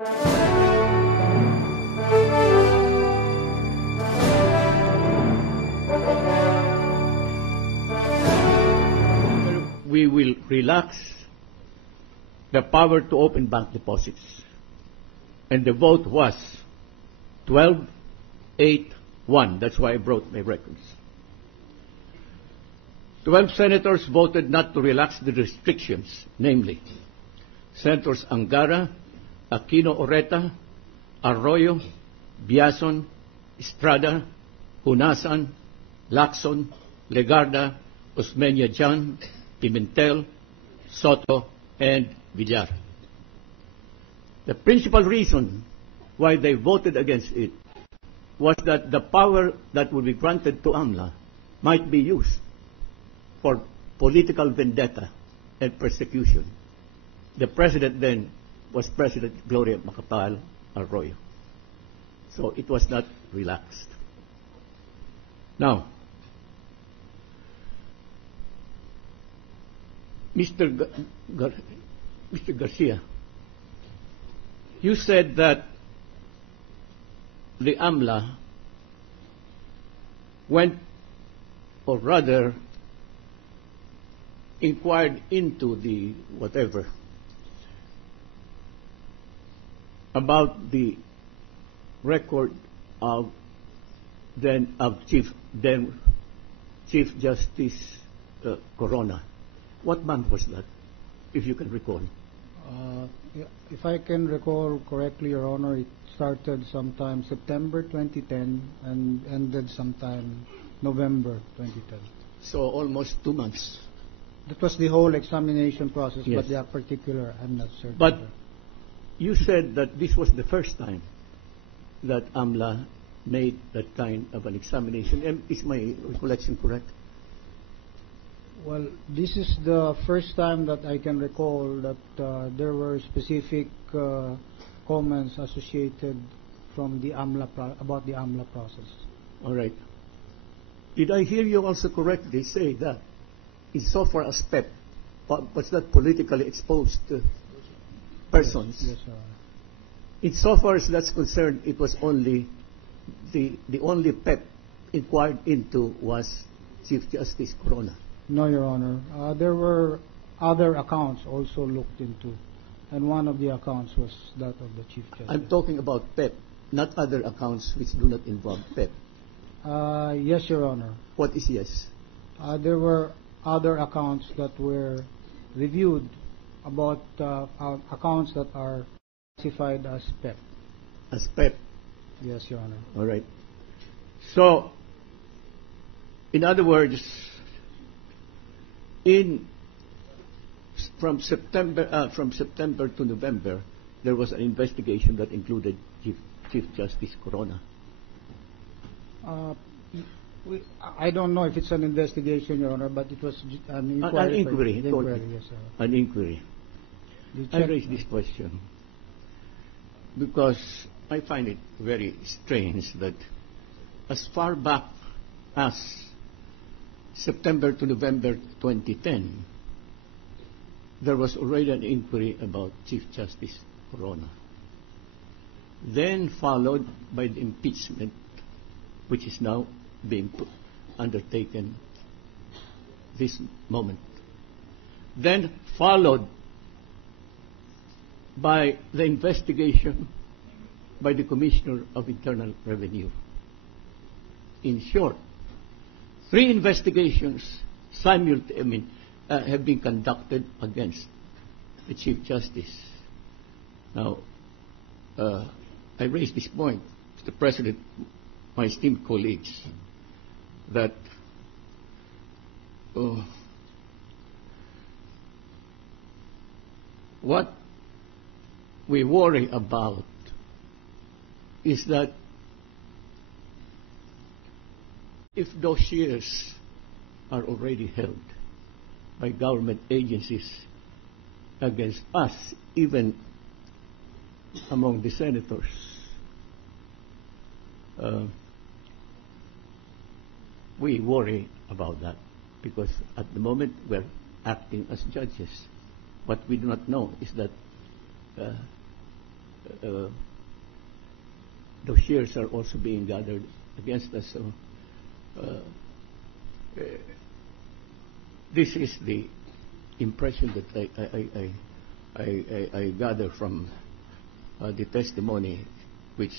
We will relax the power to open bank deposits. And the vote was 12-8-1. That's why I brought my records. 12 senators voted not to relax the restrictions, namely Senators Angara, Aquino Oreta, Arroyo, Biason, Estrada, Hunasan, Lacson, Legarda, Osmeña Jan, Pimentel, Soto, and Villar. The principal reason why they voted against it was that the power that would be granted to AMLA might be used for political vendetta and persecution. The president then was President Gloria Macapagal Arroyo. So it was not relaxed. Now, Mr. Garcia, you said that the AMLA went, or rather, inquired into the whatever about the record of Chief Justice Corona. What month was that, if you can recall? If I can recall correctly, Your Honor, it started sometime September 2010 and ended sometime November 2010. So almost 2 months. That was the whole examination process, Yes. but that particular, I'm not certain. But you said that this was the first time that AMLA made that kind of an examination. Is my recollection correct? Well, this is the first time that I can recall that there were specific comments associated from the AMLA about the AMLA process. All right. Did I hear you also correctly say that insofar as PEP was not politically exposed persons? Yes, sir. Insofar as that's concerned, it was only the only PEP inquired into was Chief Justice Corona. No, Your Honor. There were other accounts also looked into, and one of the accounts was that of the Chief Justice. I'm talking about PEP, not other accounts which do not involve PEP. Yes, Your Honor. What is yes? There were other accounts that were reviewed about accounts that are classified as PEP. As PEP? Yes, Your Honor. All right. So, in other words, from September to November, there was an investigation that included Chief Justice Corona. I don't know if it's an investigation, Your Honor, but it was an inquiry. An inquiry. Yes, sir. An inquiry. I raise this question because I find it very strange that as far back as September to November 2010, there was already an inquiry about Chief Justice Corona. Then followed by the impeachment, which is now being undertaken this moment. Then followed by the investigation by the Commissioner of Internal Revenue. In short, 3 investigations have been conducted against the Chief Justice. Now, I raise this point, Mr. President, my esteemed colleagues, that what we worry about is that if dossiers are already held by government agencies against us, even among the senators, we worry about that because at the moment we're acting as judges. What we do not know is that those shares are also being gathered against us. So this is the impression that I gather from the testimony, which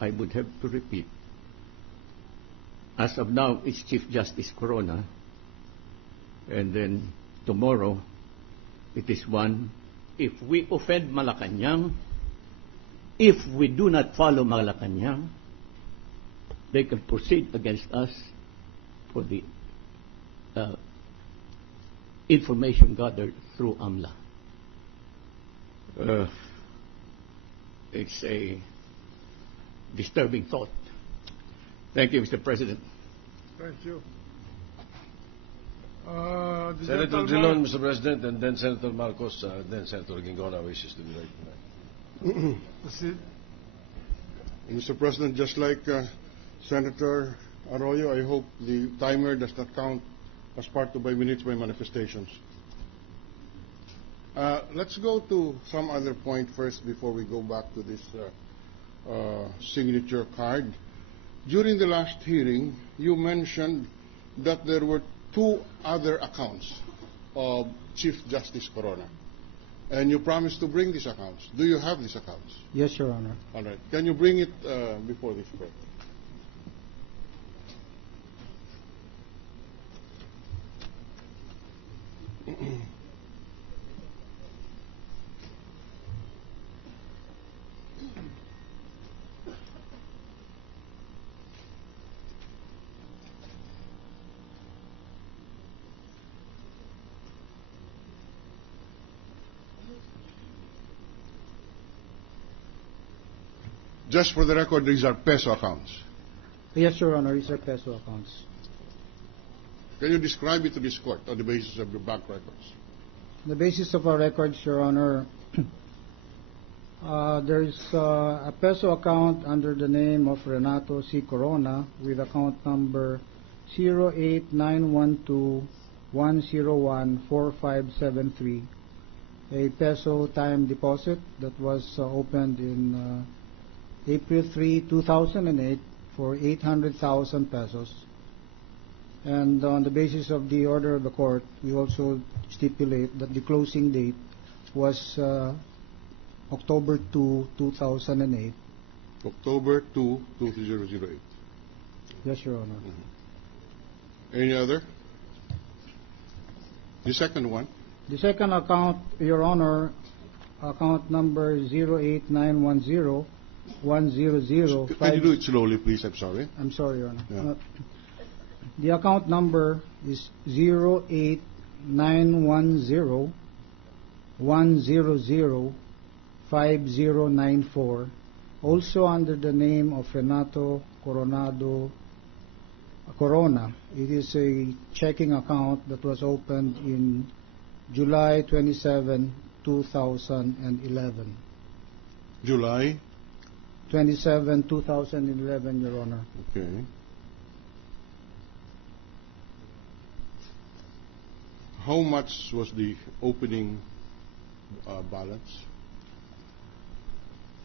I would have to repeat. As of now, it's Chief Justice Corona, and then tomorrow it is one. If we offend Malacanang, if we do not follow Malacanang, they can proceed against us for the information gathered through AMLA. It's a disturbing thought. Thank you, Mr. President. Thank you. Senator Dillon, Mr. President, and then Senator Marcos, then Senator Gingona wishes to be recognized. Proceed. Mr. President, just like Senator Arroyo, I hope the timer does not count as part of my minutes by manifestations. Let's go to some other point first before we go back to this signature card. During the last hearing, you mentioned that there were 2 other accounts of Chief Justice Corona, and you promised to bring these accounts. Do you have these accounts? Yes, Your Honor. All right. Can you bring it before this court? Just for the record, these are peso accounts. Yes, Your Honor, these are peso accounts. Can you describe it to this court on the basis of your bank records? On the basis of our records, Your Honor, there is a peso account under the name of Renato C. Corona with account number 08912-101-4573, a peso time deposit that was opened in April 3, 2008 for 800,000 pesos. And on the basis of the order of the court, we also stipulate that the closing date was October 2, 2008. October 2, 2008. Yes, Your Honor. Any other? The second one? The second account, Your Honor, account number 08910 100. Can you do it slowly, please? I'm sorry. I'm sorry, Your Honor. Yeah. The account number is 08910 100 5094, also under the name of Renato Corona. It is a checking account that was opened in July 27, 2011. July 27, 2011, Your Honor. Okay. How much was the opening balance?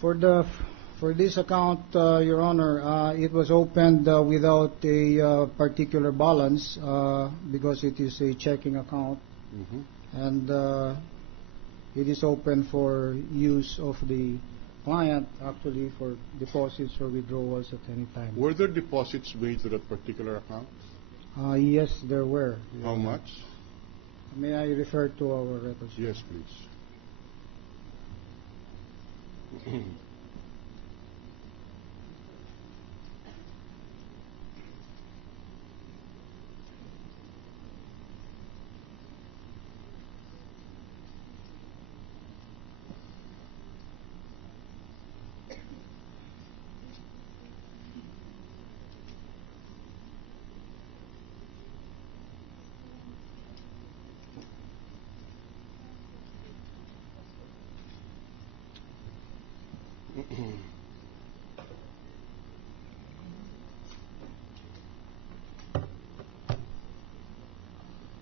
For this account, Your Honor, it was opened without a particular balance because it is a checking account, and it is open for use of the client, actually, for deposits or withdrawals at any time. Were there deposits made to that particular account? Yes, there were. How much? May I refer to our records? Yes, please.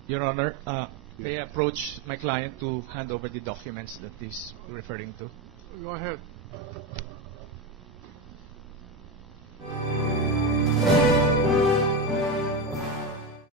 Your Honor, may I approach my client to hand over the documents that he's referring to? Go ahead.